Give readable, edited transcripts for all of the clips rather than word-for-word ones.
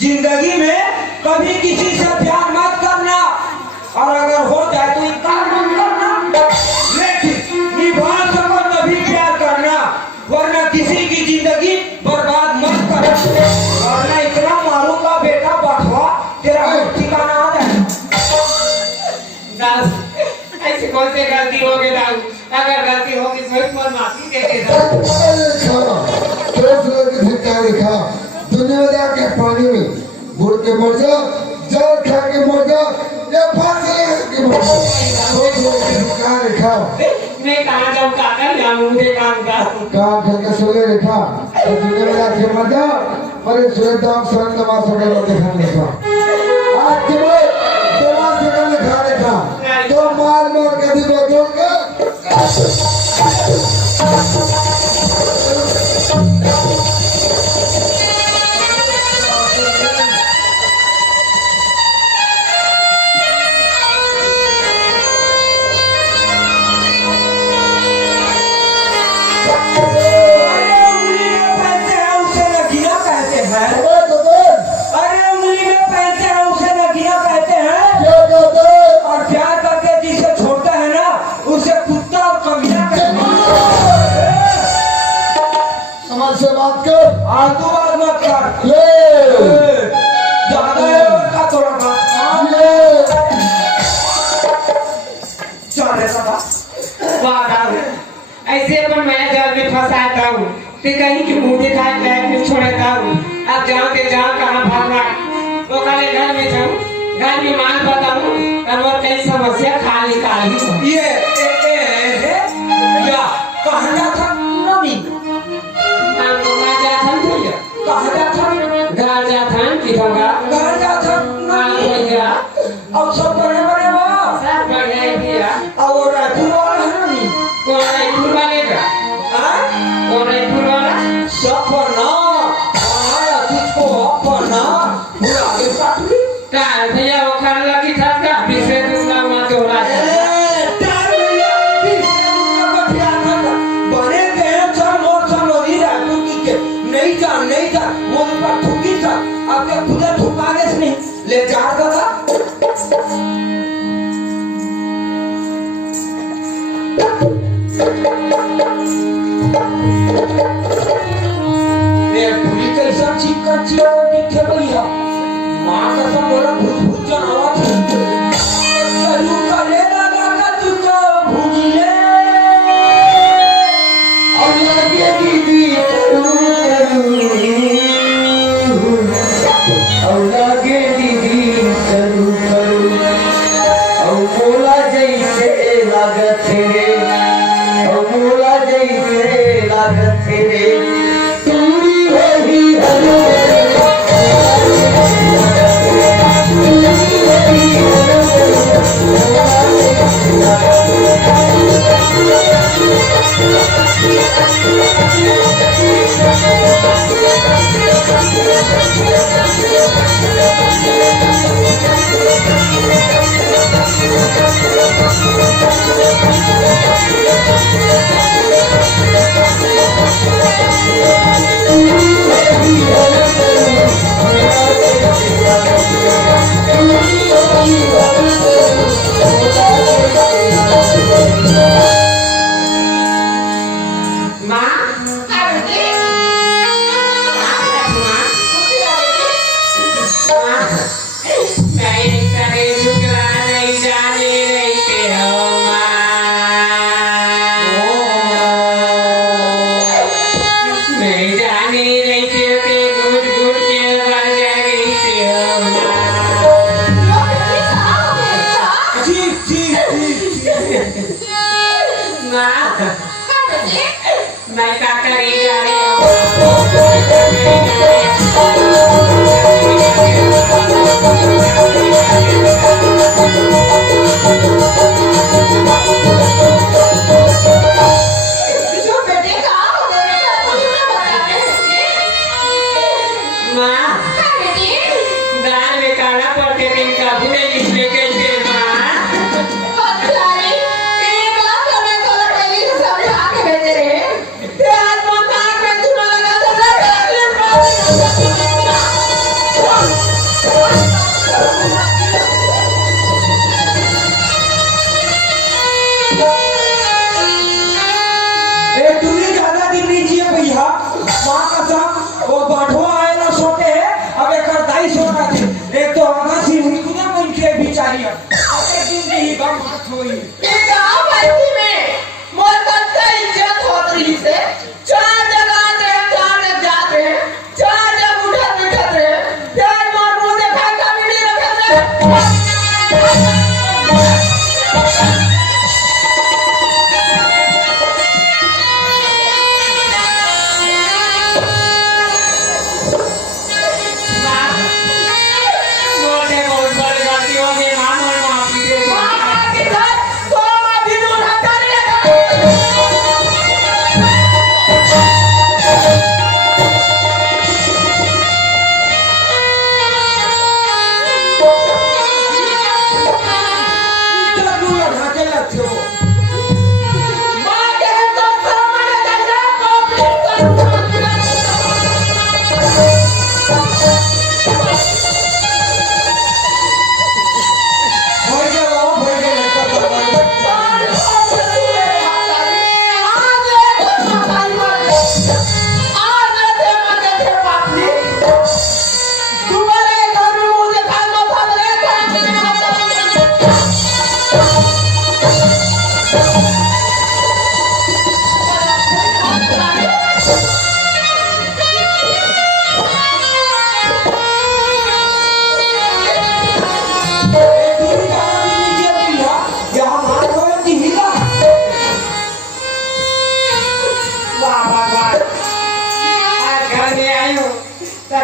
जिंदगी में कभी किसी से प्यार मत करना, और अगर हो जाए तो इनकार मत करना, लेकिन निभा सको तभी प्यार करना, वरना किसी की जिंदगी बर्बाद मत कर। वरना इतना मालूम का बेटा बटवा तेरा ठिकाना आ जाए। ऐसी कौन सी गलती हो गई दाऊ? अगर गलती होगी तो माफी दे दे। दुनिया में जाके पानी में बुड़ के मर जाओ, जल खा के मर जाओ, या फांसी के मर जाओ। कहाँ लिखा? मैं कहाँ जाऊँ काका, या मुझे काम का। कहाँ करके सोले लिखा? तो दुनिया में जाके मर जाओ, पर इस सूरत दाम स्वर्ण दवा सकल लिखा लिखा। आज तुम्हें दवा सकल लिखा, तो मार मार के भी बदल के। ऐसे पर मैं जल में फंसाता हूँ, कहीं की मुँह दिखाए बैग में छोड़ता हूँ। अब जाओ ते जाओ कहाँ भागना, वो कल घर में जाऊँ, घर में मांग बताऊँ, और कई समस्या खाली खाली। ये या कहाँ जाता नमी? हम तो कहाँ जाता भैया? कहाँ जाता? घर जाता किधर? घर जाता नमी भैया। अब सब बड़े बड़े वाह, सब बढ़िया भैया। और रायपुर वाला है नमी? कौन रायपुर वाले का? हाँ? कौन रायपुर वाला? सपना आया तुझको अपना बुला के काटली। काय भैया वो खाने लगी था क्या? पिछले दिन ना वहाँ तो रहा है। बने गए चार मोर समोरी रायपुर की के नहीं जा मोर पर थूकी था, अब के खुदा थूका गए नहीं ले जा दादा। ये पूरी कैसा चिपका दिखे भैया, माँ कसम बोला भूत भूत जनावा थे। कलू करे लगा का तुझको भूजिए, और लगे दीदी और लगे दीदी करू करू, और मोला जैसे लागत रे, और मोला जैसे लागत रे, पूरी वही हरे। माँ मैं क्या करी जा रही माँ दाल में काला पड़ते दिन का भूले इसलिए कैसे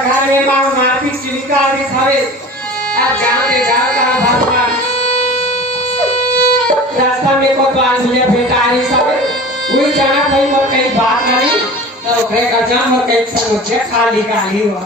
घर में माँ मारपीट चिलिका दिखावे अब जाते जाता भागना रास्ता में को तो आज मुझे भेटारी सब वही जाना कहीं और कहीं बात नहीं तो ओकरे का जाम और कहीं समझे खाली गाली हुआ